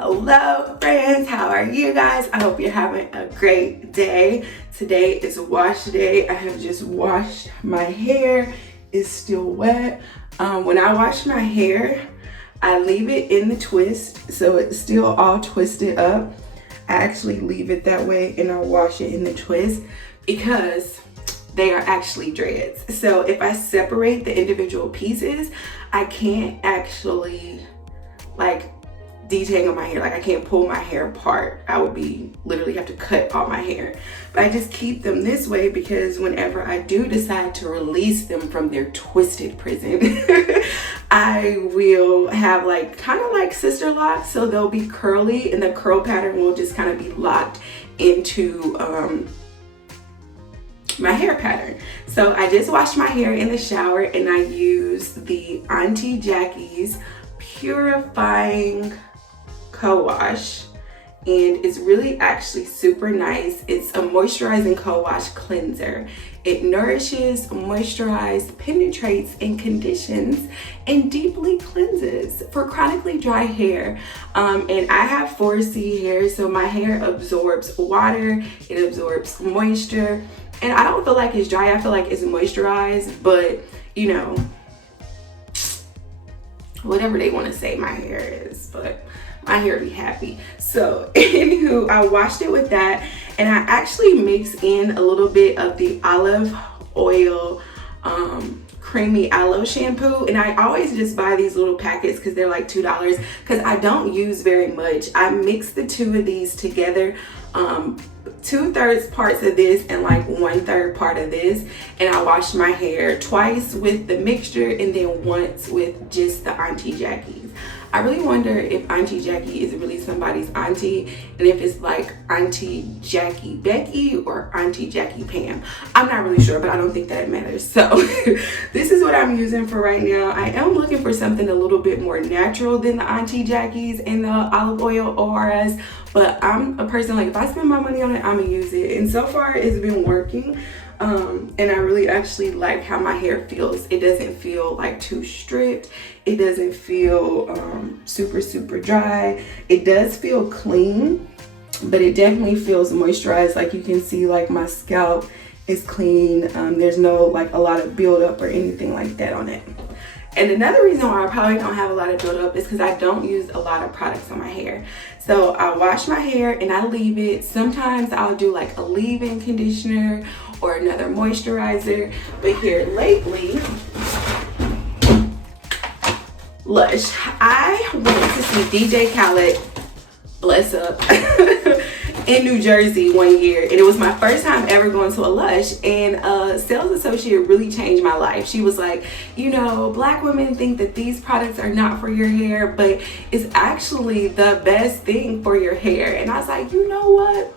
Hello friends, how are you guys? I hope you're having a great day. Today is wash day. I have just washed my hair. It's still wet. When I wash my hair, I leave it in the twist so it's still all twisted up. I actually leave it that way and I wash it in the twist because they are actually dreads. So if I separate the individual pieces, I can't actually detangle my hair. I can't pull my hair apart. I would literally have to cut all my hair. But I just keep them this way because whenever I do decide to release them from their twisted prison, I will have kind of like sister locks. So they'll be curly and the curl pattern will just kind of be locked into my hair pattern. So I just washed my hair in the shower and I used the Auntie Jackie's Purifying Co-Wash, and it's really actually super nice. It's a moisturizing co-wash cleanser. It nourishes, moisturizes, penetrates, and conditions, and deeply cleanses for chronically dry hair. And I have 4C hair, so my hair absorbs water, it absorbs moisture, and I don't feel like it's dry. I feel like it's moisturized, but you know, whatever they want to say my hair is, but my hair be happy. So anywho, I washed it with that, and I actually mixed in a little bit of the olive oil creamy aloe shampoo, and I always just buy these little packets because they're like $2 because I don't use very much. I mix the two of these together, 2/3 parts of this and 1/3 part of this, and I wash my hair twice with the mixture and then once with just the Auntie Jackie's. I really wonder if Auntie Jackie is really somebody's auntie, and if it's like Auntie Jackie Becky or Auntie Jackie Pam. I'm not really sure, but I don't think that it matters. So this is what I'm using for right now. I am looking for something a little bit more natural than the Auntie Jackie's and the olive oil ORS, but I'm a person if I spend my money on it, I'm gonna use it, and so far it's been working. And I really actually like how my hair feels. It doesn't feel too stripped. It doesn't feel super dry. It does feel clean, but it definitely feels moisturized. You can see my scalp is clean. There's no a lot of buildup or anything like that on it. And another reason why I probably don't have a lot of buildup is because I don't use a lot of products on my hair. So I wash my hair and I leave it. Sometimes I'll do a leave-in conditioner or another moisturizer. But here lately, Lush. I went to see DJ Khaled, bless up, in New Jersey one year, and it was my first time ever going to a Lush, and a sales associate really changed my life. She was like, you know, black women think that these products are not for your hair, but it's actually the best thing for your hair. And I was like, you know what?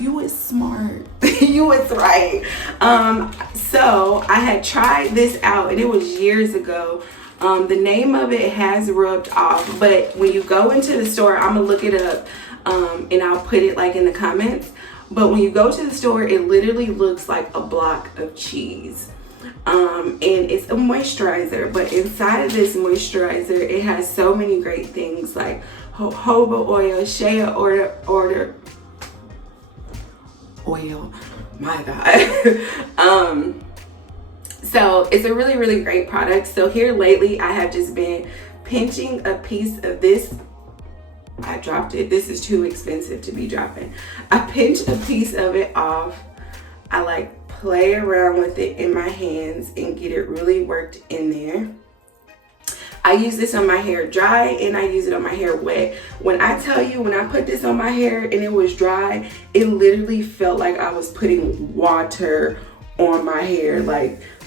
You was smart. You was right. So I had tried this out, and it was years ago. The name of it has rubbed off, but when you go into the store, I'm gonna look it up, and I'll put it in the comments. But when you go to the store, it literally looks like a block of cheese. And it's a moisturizer, but inside of this moisturizer, it has so many great things like jojoba oil, shea oil, my God. So it's a really great product. So here lately I have just been pinching a piece of this. I dropped it. This is too expensive to be dropping. I pinch a piece of it off. I play around with it in my hands and get it really worked in there. I use this on my hair dry and I use it on my hair wet. When I tell you, when I put this on my hair and it was dry, it literally felt like I was putting water on my hair.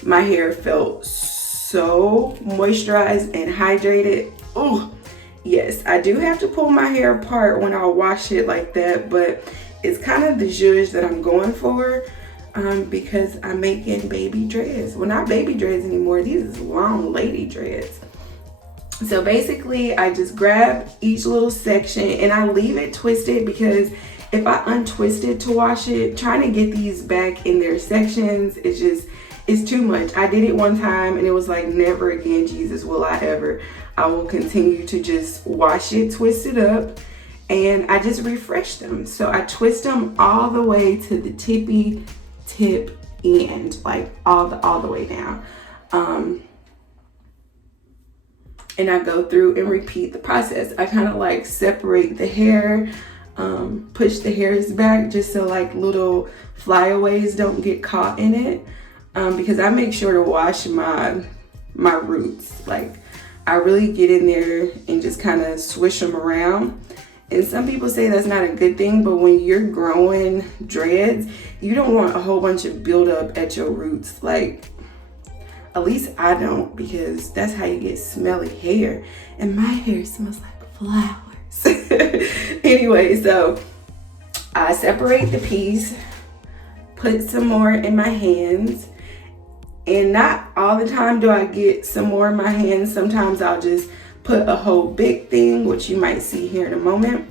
My hair felt so moisturized and hydrated. Oh yes, I do have to pull my hair apart when I wash it like that, but it's kind of the zhuzh that I'm going for, because I'm making baby dreads. Well, not baby dreads anymore. These is long lady dreads. So basically I just grab each little section and I leave it twisted, because if I untwist it to wash it, trying to get these back in their sections, it's too much. I did it one time and it was like, never again, Jesus, will I ever. I will continue to just wash it, twist it up, and I just refresh them. So I twist them all the way to the tippy tip end, like all the way down. And I go through and repeat the process. I kind of like separate the hair, push the hairs back just so like little flyaways don't get caught in it, because I make sure to wash my roots. Like, I really get in there and just kind of swish them around. And some people say that's not a good thing, but when you're growing dreads, you don't want a whole bunch of buildup at your roots. Like, at least I don't, because that's how you get smelly hair. And my hair smells like flowers. Anyway, so I separate the piece, put some more in my hands. And not all the time do I get some more in my hands. Sometimes I'll just put a whole big thing, which you might see here in a moment,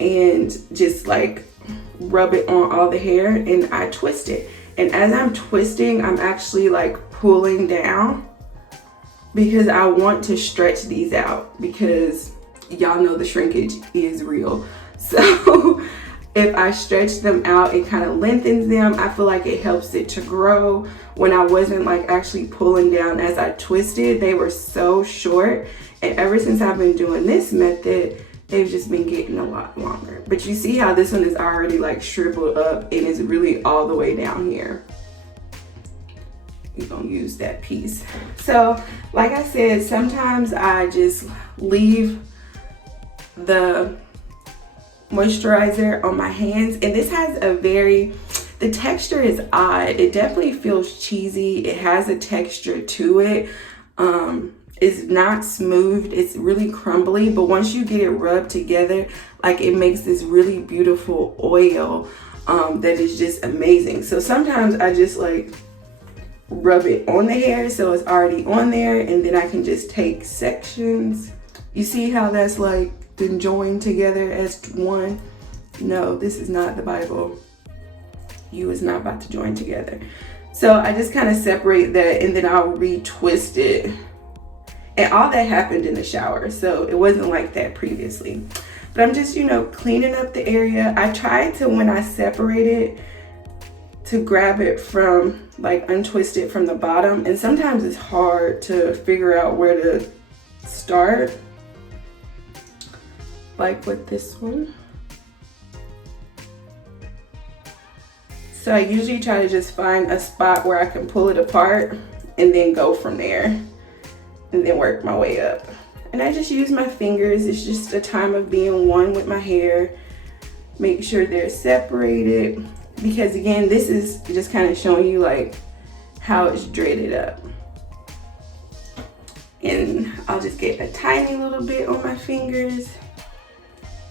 and just like rub it on all the hair, and I twist it. And as I'm twisting, I'm actually like pulling down because I want to stretch these out, because y'all know the shrinkage is real. So if I stretch them out, it kind of lengthens them. I feel like it helps it to grow. When I wasn't like actually pulling down as I twisted, they were so short. And ever since I've been doing this method, they've just been getting a lot longer. But you see how this one is already like shriveled up and is really all the way down here. We're gonna use that piece. So like I said, sometimes I just leave the moisturizer on my hands, and this has the texture is odd. It definitely feels cheesy. It has a texture to it. It's not smooth, it's really crumbly, but once you get it rubbed together, like, it makes this really beautiful oil that is just amazing. So sometimes I just like rub it on the hair so it's already on there, and then I can just take sections. You see how that's like been joined together as one? No, this is not the Bible. You is not about to join together. So I just kind of separate that, and then I'll retwist it. And all that happened in the shower, so it wasn't like that previously. But I'm just, cleaning up the area. I tried to, when I separate it, to grab it from, like, untwist it from the bottom. And sometimes it's hard to figure out where to start. Like with this one. So I usually try to just find a spot where I can pull it apart and then go from there, and then work my way up. And I just use my fingers. It's just a time of being one with my hair. Make sure they're separated, because again, this is just kind of showing you like how it's dreaded up. And I'll just get a tiny little bit on my fingers,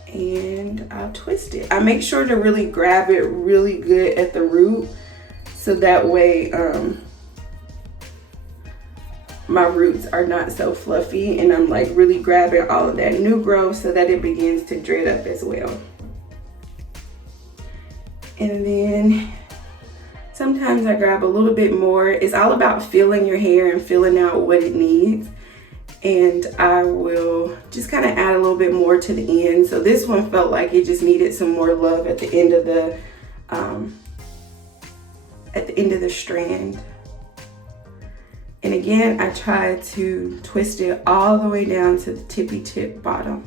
and I'll twist it. I make sure to really grab it really good at the root, so that way my roots are not so fluffy, and I'm like really grabbing all of that new growth so that it begins to dread up as well. And then sometimes I grab a little bit more. It's all about feeling your hair and feeling out what it needs. And I will just kind of add a little bit more to the end. So this one felt like it just needed some more love at the end of the strand. And again, I try to twist it all the way down to the tippy tip bottom.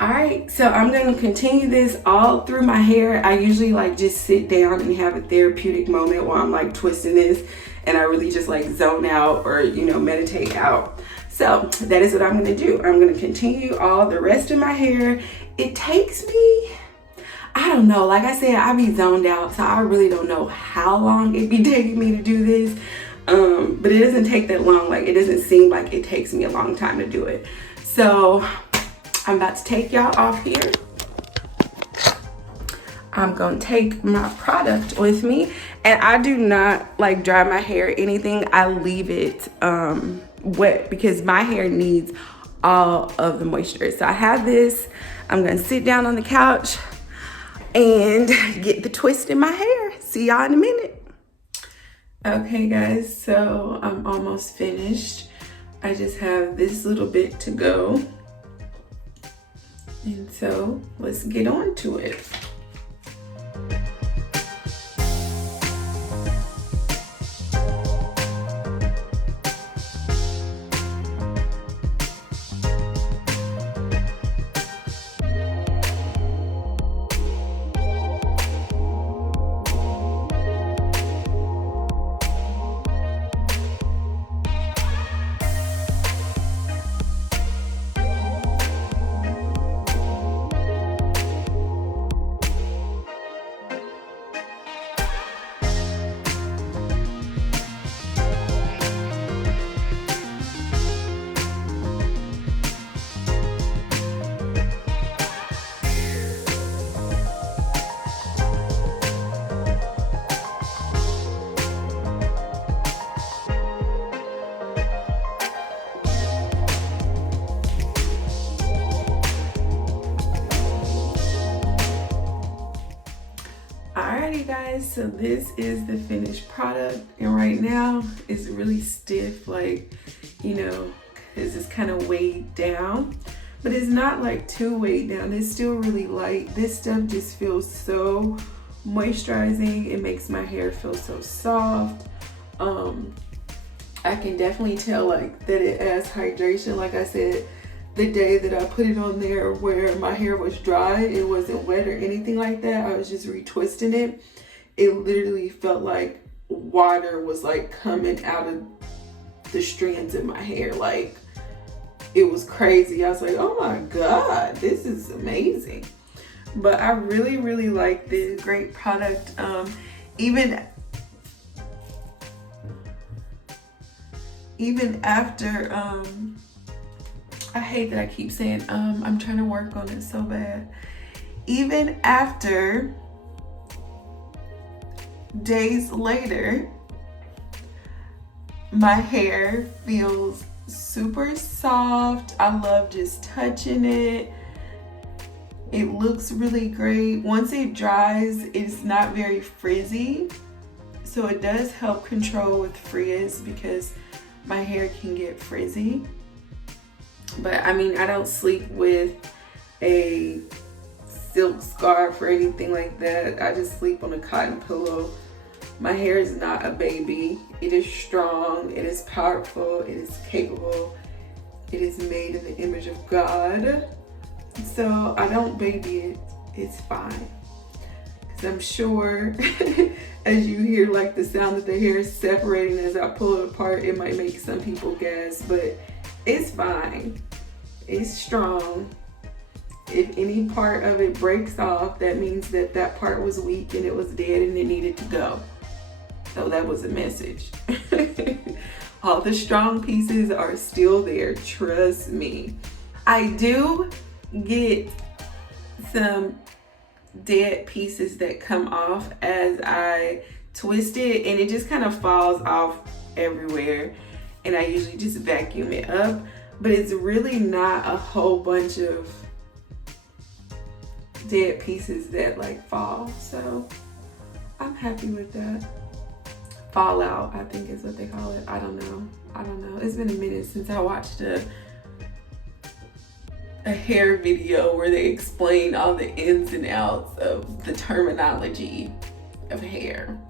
All right, so I'm gonna continue this all through my hair. I usually like just sit down and have a therapeutic moment while I'm like twisting this, and I really just like zone out or, meditate out. So that is what I'm gonna do. I'm gonna continue all the rest of my hair. It takes me, I don't know, like I said, I be zoned out, so I really don't know how long it be taking me to do this. But it doesn't take that long. Like, it doesn't seem like it takes me a long time to do it. So I'm about to take y'all off here. I'm gonna take my product with me, and I do not like dry my hair or anything. I leave it wet because my hair needs all of the moisture. So I have this. I'm gonna sit down on the couch and get the twist in my hair. See y'all in a minute. Okay guys, so I'm almost finished. I just have this little bit to go. And so let's get on to it. Alrighty guys, so this is the finished product, and right now it's really stiff, like, you know, because it's kind of weighed down, but it's not like too weighed down. It's still really light. This stuff just feels so moisturizing. It makes my hair feel so soft. I can definitely tell like that it adds hydration. Like I said, the day that I put it on there where my hair was dry, it wasn't wet or anything like that. I was just retwisting it. It literally felt like water was like coming out of the strands in my hair. Like, it was crazy. I was like, oh my God, this is amazing. But I really, really like this great product. Even after, I hate that I keep saying, I'm trying to work on it so bad. Even after days later, my hair feels super soft. I love just touching it. It looks really great. Once it dries, it's not very frizzy. So it does help control with frizz because my hair can get frizzy. But I mean, I don't sleep with a silk scarf or anything like that. I just sleep on a cotton pillow. My hair is not a baby. It is strong, it is powerful, it is capable. It is made in the image of God. So I don't baby it, it's fine. Because I'm sure as you hear like the sound of the hair separating as I pull it apart, it might make some people gasp, but it's fine. It's strong. If any part of it breaks off, that means that that part was weak and it was dead and it needed to go. So that was a message. All the strong pieces are still there, trust me. I do get some dead pieces that come off as I twist it, and it just kind of falls off everywhere, and I usually just vacuum it up, but it's really not a whole bunch of dead pieces that like fall, so I'm happy with that. Fallout, I think is what they call it. I don't know. It's been a minute since I watched a hair video where they explain all the ins and outs of the terminology of hair.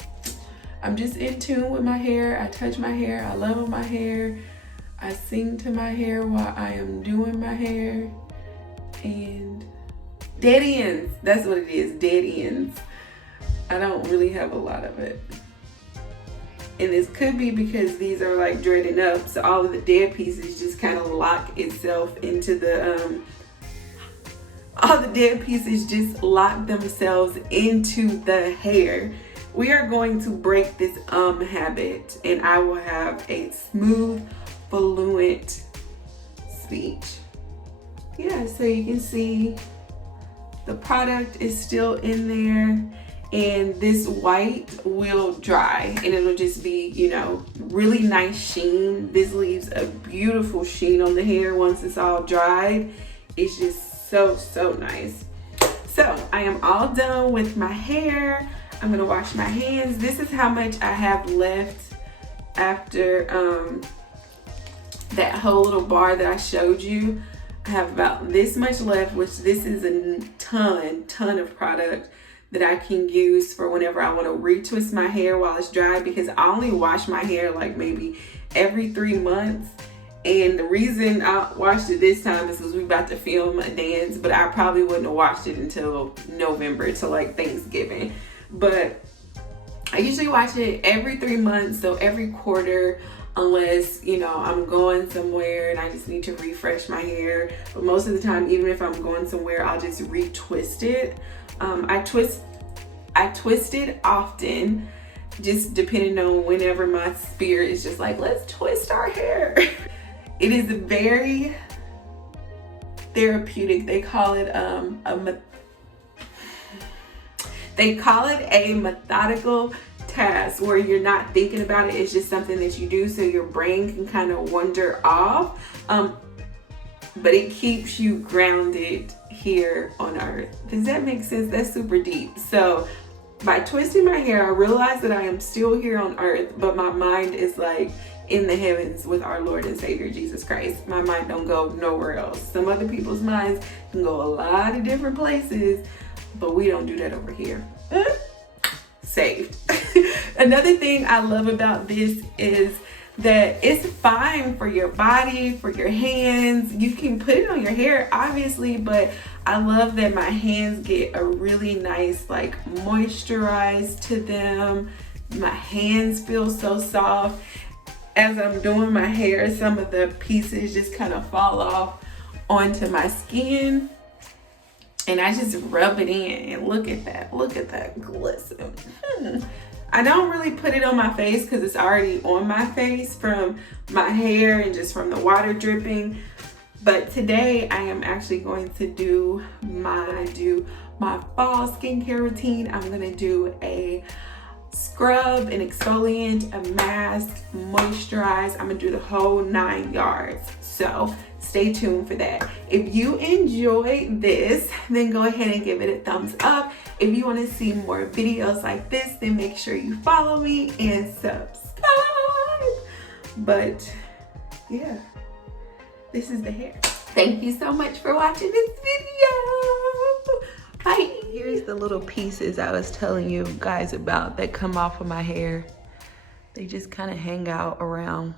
I'm just in tune with my hair. I touch my hair. I love my hair. I sing to my hair while I am doing my hair. And dead ends. That's what it is. Dead ends. I don't really have a lot of it. And this could be because these are like dreading up, so all of the dead pieces just kind of lock itself into the, all the dead pieces just lock themselves into the hair. We are going to break this habit, and I will have a smooth, fluent speech. Yeah, so you can see the product is still in there. And this white will dry and it'll just be, you know, really nice sheen. This leaves a beautiful sheen on the hair once it's all dried. It's just so nice. So I am all done with my hair. I'm gonna wash my hands. This is how much I have left after that whole little bar that I showed you. I have about this much left, which this is a ton of product that I can use for whenever I want to retwist my hair while it's dry, because I only wash my hair like maybe every 3 months. And the reason I washed it this time is because we about to film a dance, but I probably wouldn't have washed it until November, to like Thanksgiving. But I usually wash it every 3 months, so every quarter, unless, you know, I'm going somewhere and I just need to refresh my hair. But most of the time, even if I'm going somewhere, I'll just retwist it. I twist it often, just depending on whenever my spirit is just like, let's twist our hair. It is very therapeutic. They call it a methodical task where you're not thinking about it. It's just something that you do so your brain can kind of wander off. But it keeps you grounded here on earth. Does that make sense? That's super deep. So by twisting my hair, I realize that I am still here on earth, but my mind is like in the heavens with our Lord and Savior Jesus Christ. My mind don't go nowhere else. Some other people's minds can go a lot of different places, but we don't do that over here. Saved. Another thing I love about this is that it's fine for your body, for your hands. You can put it on your hair, obviously, but I love that my hands get a really nice, like, moisturized to them. My hands feel so soft. As I'm doing my hair, some of the pieces just kind of fall off onto my skin. And I just rub it in, and look at that glisten. I don't really put it on my face because it's already on my face from my hair and just from the water dripping. But today I am actually going to do my fall skincare routine. I'm gonna do a scrub, an exfoliant, a mask, moisturize. I'm gonna do the whole 9 yards. So stay tuned for that. If you enjoyed this, then go ahead and give it a thumbs up. If you want to see more videos like this, then make sure you follow me and subscribe. But yeah, this is the hair. Thank you so much for watching this video. Bye. Here's the little pieces I was telling you guys about that come off of my hair. They just kind of hang out around.